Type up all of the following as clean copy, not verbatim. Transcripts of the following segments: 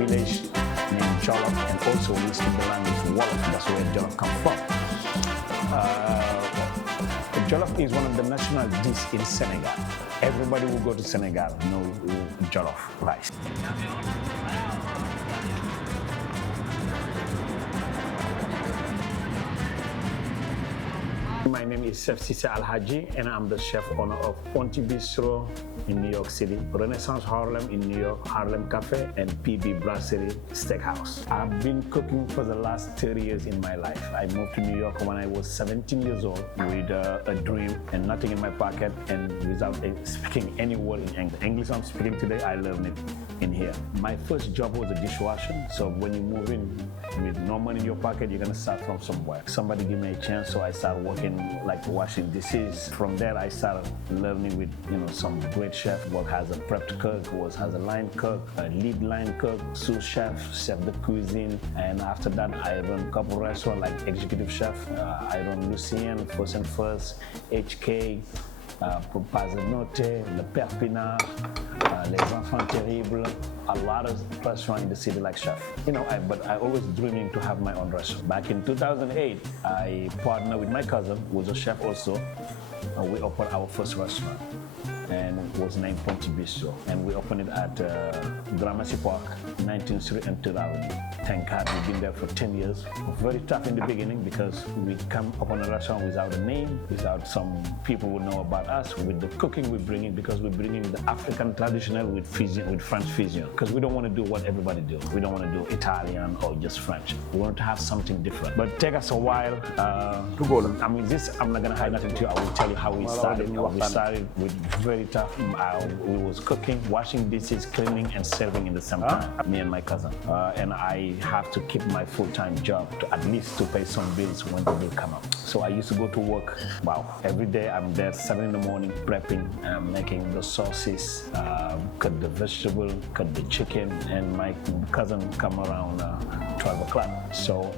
village named Jollof, and also we speak the language Wolof. That's where Jollof comes from. Jollof is one of the national dishes in Senegal. Everybody who go to Senegal knows Jollof rice. My name is Chef Cissé Alhaji, and I'm the chef owner of OnCrave Bistro in New York City, Renaissance Harlem in New York, Harlem Cafe, and PB Brasserie Steakhouse. I've been cooking for the last 30 years in my life. I moved to New York when I was 17 years old with a dream and nothing in my pocket, and without speaking any word in English. English I'm speaking today, I learned it in here. My first job was a dishwasher, so when you move in with no money in your pocket, you're gonna start from somewhere. Somebody gave me a chance, so I started working like washing dishes. From there, I started learning with some great chef. What has a prepped cook, what has a line cook, a lead line cook, sous chef, chef de cuisine, and after that, I run a couple restaurants like executive chef. I run Lucien, First and First, HK, Pazanote, Le Perpinard, Les Enfants Terribles, a lot of restaurants in the city like chef. But I always dreaming to have my own restaurant. Back in 2008, I partnered with my cousin, who was a chef also. We opened our first restaurant, and it was named OnCrave Bistro. And we opened it at Gramercy Park, 19th Street and 3rd Avenue. Thank God we've been there for 10 years. Very tough in the beginning because we come open a restaurant without a name, without some people who know about us, with the cooking we bring in, because we're bringing the African traditional with fusion, with French fusion. Because we don't want to do what everybody do. We don't want to do Italian or just French. We want to have something different. But take us a while to go. I mean, I'm not gonna hide nothing to you. I will tell you how we started. We started with very tough. We was cooking, washing dishes, cleaning, and serving in the same time. Me and my cousin. And I have to keep my full-time job to at least to pay some bills when the bill come up. So I used to go to work. Every day I'm there 7 in the morning prepping, making the sauces, cut the vegetable, cut the chicken, and my cousin come around 12 o'clock. So,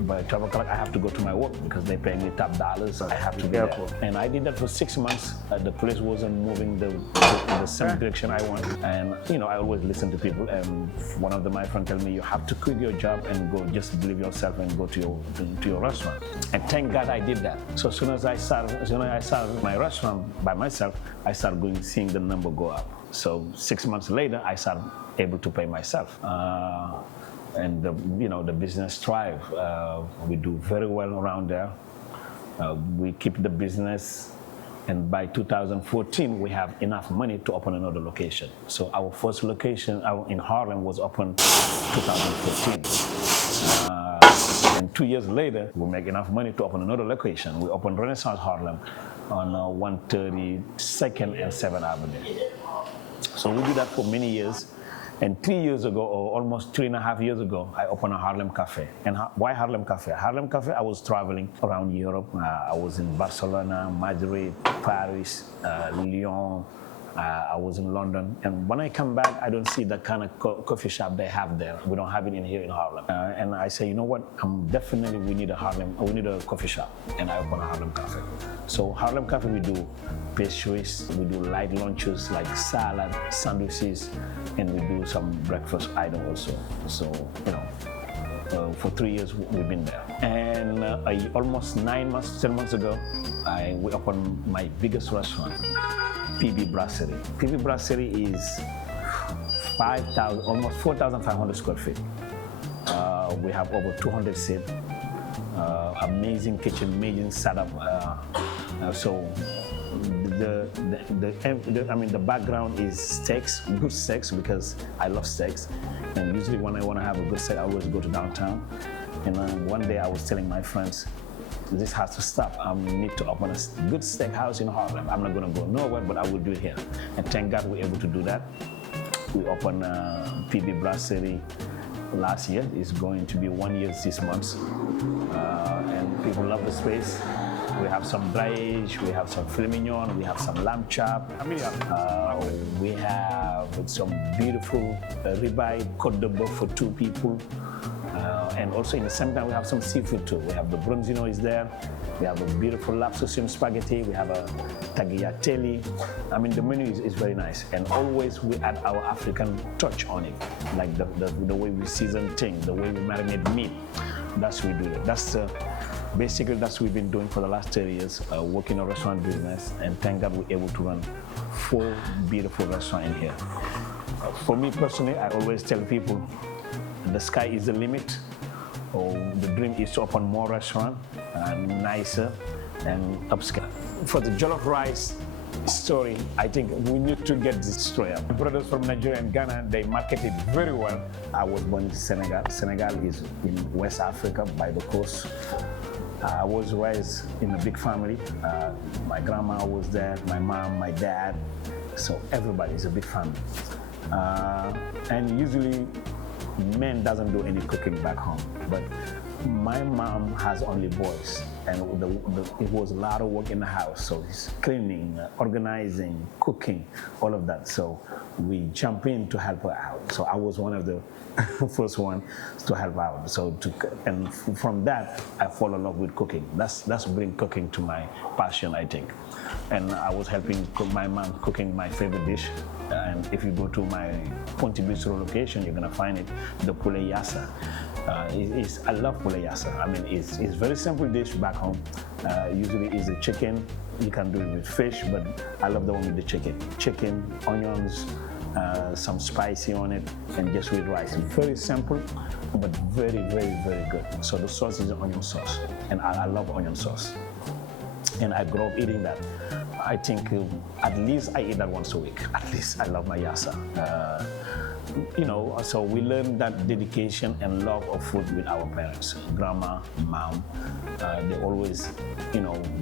by 12 o'clock I have to go to my work because they pay me top dollars. So I have to be there. And I did that for 6 months. The place wasn't moving the same direction I want. And I always listen to people. And one of my friends tell me, you have to quit your job and go, just believe yourself and go to your restaurant. And thank God I did that. So as soon as I started my restaurant by myself, I started seeing the number go up. So 6 months later, I started able to pay myself. And the business thrive. We do very well around there. We keep the business, and by 2014 we have enough money to open another location. So our first location in Harlem was opened 2014. And 2 years later, we make enough money to open another location. We opened Renaissance Harlem on 132nd and 7th Avenue. So we did that for many years. And 3 years ago, or almost 3.5 years ago, I opened a Harlem Cafe. And why Harlem Cafe? Harlem Cafe, I was traveling around Europe. I was in Barcelona, Madrid, Paris, Lyon. I was in London. And when I come back, I don't see that kind of coffee shop they have there. We don't have it here in Harlem. And I say, you know what? We need a coffee shop. And I open a Harlem Cafe. So Harlem Cafe, we do pastries, we do light lunches like salad, sandwiches, and we do some breakfast items also. So, for 3 years we've been there. And almost 10 months ago, we opened my biggest restaurant, PB Brasserie. PB Brasserie is 5,000, almost 4,500 square feet. We have over 200 seats, amazing kitchen, amazing setup. So the background is steaks, good steaks, because I love steaks. And usually when I want to have a good steak, I always go to downtown. And one day I was telling my friends, this has to stop. I need to open a good steakhouse in Harlem. I'm not going to go nowhere, but I will do it here. And thank God we're able to do that. We opened PB Brasserie last year. It's going to be 1 year, 6 months. And people love the space. We have some dry-aged, we have some filet mignon, we have some lamb chop. We have some beautiful ribeye, côte de boeuf for 2 people. And also in the same time, we have some seafood too. We have the bronzino is there. We have a beautiful lobster shrimp spaghetti. We have a tagliatelle. I mean, the menu is very nice. And always we add our African touch on it, like the way we season things, the way we marinate meat. That's what we do. Basically, that's what we've been doing for the last 30 years, working in a restaurant business. And thank God we're able to run 4 beautiful restaurants in here. For me personally, I always tell people, the sky is the limit. Or the dream is to open more restaurants, nicer and upscale. For the jollof rice story, I think we need to get this story up. My brothers from Nigeria and Ghana, they market it very well. I was born in Senegal. Senegal is in West Africa by the coast. I was raised in a big family. My grandma was there, my mom, my dad. So everybody is a big family. And usually, men doesn't do any cooking back home, but my mom has only boys, and it was a lot of work in the house. So it's cleaning, organizing, cooking, all of that. So we jump in to help her out. So I was one of the first one to help out. And from that, I fall in love with cooking. That's bring cooking to my passion, I think. And I was helping my mom cooking my favorite dish. And if you go to my Ponte Bistro location, you're gonna find it, the poulet yassa. I love poulet yassa. I mean, it's very simple dish back home. Usually it's a chicken. You can do it with fish, but I love the one with the chicken. Chicken, onions, some spicy on it, and just with rice. Very simple, but very, very, very good. So the sauce is an onion sauce, and I love onion sauce. And I grew up eating that. I think at least I eat that once a week. At least I love my yassa. So we learned that dedication and love of food with our parents. Grandma, mom, they always,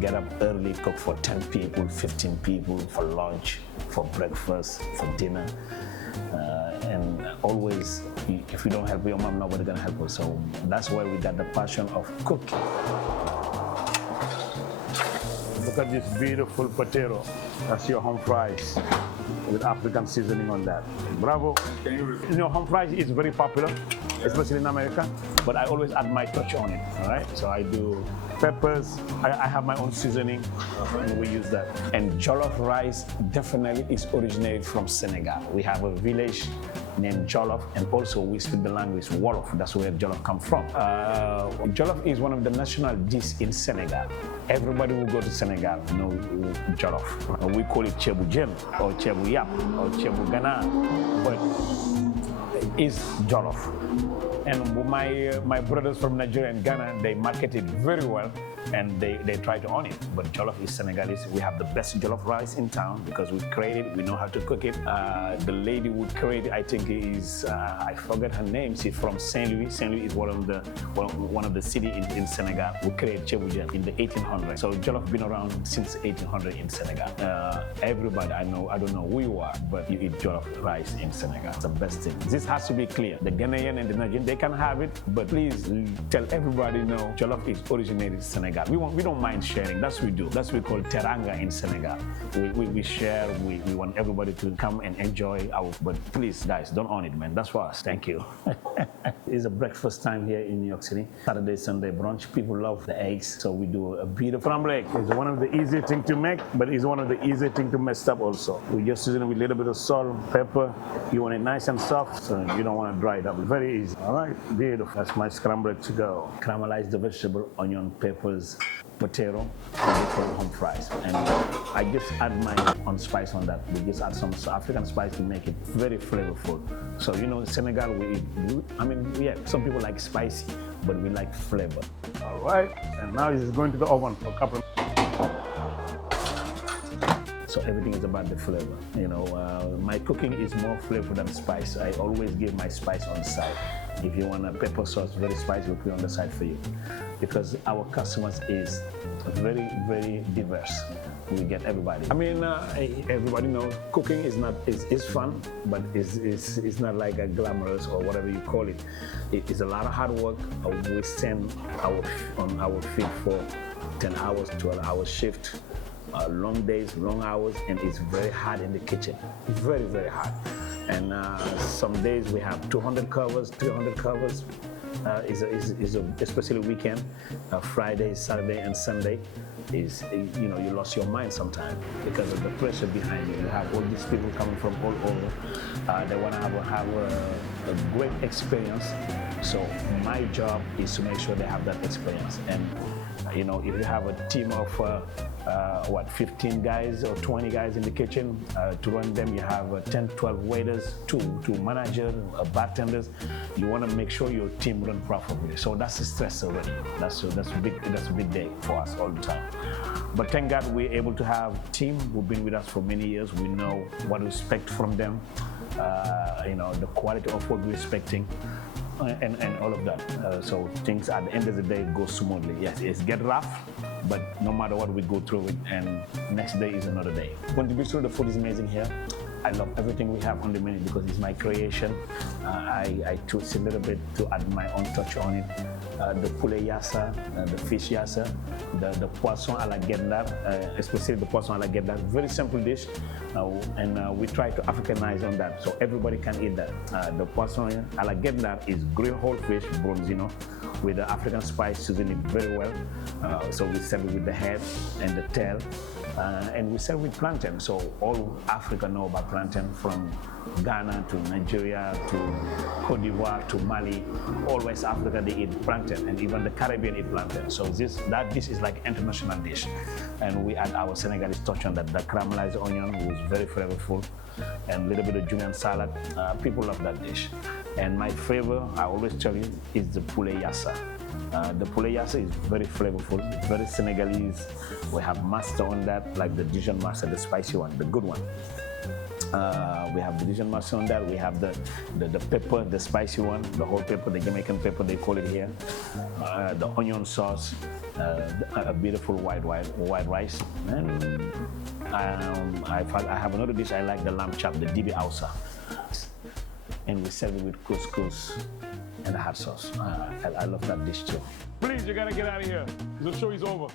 get up early, cook for 10 people, 15 people for lunch, for breakfast, for dinner. And always, if you don't help your mom, nobody's gonna help her. So that's why we got the passion of cooking. Look at this beautiful potato. That's your home fries with African seasoning on that. Bravo. Home fries is very popular, especially in America, but I always add my touch on it, all right? So I do peppers. I have my own seasoning, and we use that. And jollof rice definitely is originated from Senegal. We have a village named Jollof, and also we speak the language Wolof. That's where Jollof comes from. Jollof is one of the national dishes in Senegal. Everybody who go to Senegal know Jollof. We call it Cebu Jen, or Cebu Yap, or Cebu Gana, but it's Jollof. And my brothers from Nigeria and Ghana, they market it very well, and they try to own it. But jollof is Senegalese. We have the best jollof rice in town because we created it. We know how to cook it. The lady who created, I think, is I forget her name. She's from Saint Louis. Saint Louis is one of the city in Senegal. We created Cheboujen in the 1800s. So jollof been around since 1800 in Senegal. Everybody I don't know who you are, but you eat jollof rice in Senegal. It's the best thing. This has to be clear. The Ghanaian and the Nigerian, they can have it, but please tell everybody no. Jollof is originated in Senegal. We don't mind sharing. That's what we do. That's what we call teranga in Senegal. We share. We want everybody to come and enjoy our. But please, guys, don't own it, man. That's for us. Thank you. It's a breakfast time here in New York City. Saturday, Sunday brunch. People love the eggs, so we do a beautiful scrambled egg. It's one of the easy things to make, but it's one of the easy things to mess up also. We just season it with a little bit of salt, pepper. You want it nice and soft, so you don't want to dry it up. Very easy. All right, beautiful. That's my scrambled egg to go. Caramelize the vegetable, onion, peppers, potato, and different home fries. And I just add my own spice on that. We just add some African spice to make it very flavorful. So Senegal, some people like spicy, but we like flavor. All right, and now it's going to the oven for a couple of So everything is about the flavor. My cooking is more flavor than spice. I always give my spice on the side. If you want a pepper sauce, very spicy, we'll put it on the side for you. Because our customers is very, very diverse. We get everybody. Everybody knows cooking is fun, but it's not like a glamorous or whatever you call it. It is a lot of hard work. We stand on our feet for 10 hours, 12 hours shift. Long days, long hours, and it's very hard in the kitchen. Very, very hard. And some days we have 200 covers, 300 covers. especially weekend, Friday, Saturday, and Sunday. You lost your mind sometimes because of the pressure behind you. You have all these people coming from all over. They want to have a great experience. So my job is to make sure they have that experience. And if you have a team of 15 guys or 20 guys in the kitchen, to run them, you have 10, 12 waiters, two managers, bartenders. You want to make sure your team run properly. So that's a stress already. That's a big day for us all the time. But thank God we're able to have a team who've been with us for many years. We know what we expect from them. The quality of what we're expecting. And all of that. So things at the end of the day go smoothly. Yes, it's get rough, but no matter what, we go through it, and next day is another day. Contribution, the food is amazing here. I love everything we have on the menu because it's my creation. I twist a little bit to add my own touch on it. The poulet yassa, the fish yassa, the poisson à la guedlar, especially the poisson à la guedlar. Very simple dish, and we try to Africanize on that so everybody can eat that. The poisson à la guedlar is grilled whole fish, bronzino, with the African spice, season it very well. So we serve it with the head and the tail. And we serve with plantain. So all Africa know about plantain, from Ghana to Nigeria to Cote d'Ivoire to Mali. All West Africa, they eat plantain, and even the Caribbean eat plantain. So that dish is like international dish. And we add our Senegalese touch on that. The caramelized onion was very flavorful, and a little bit of Julienne salad. People love that dish. And my favorite, I always tell you, is the poulet yassa. The poulet yassa is very flavorful, very Senegalese. We have master on that, like the Dijon master, the spicy one, the good one. We have the Dijon master on that. We have the pepper, the spicy one, the whole pepper, the Jamaican pepper, they call it here. The onion sauce, a beautiful white rice. And I have another dish I like, the lamb chop, the dibi ausa. And we serve it with couscous and a hot sauce. I love that dish too. Please, you gotta get out of here, because the show is over.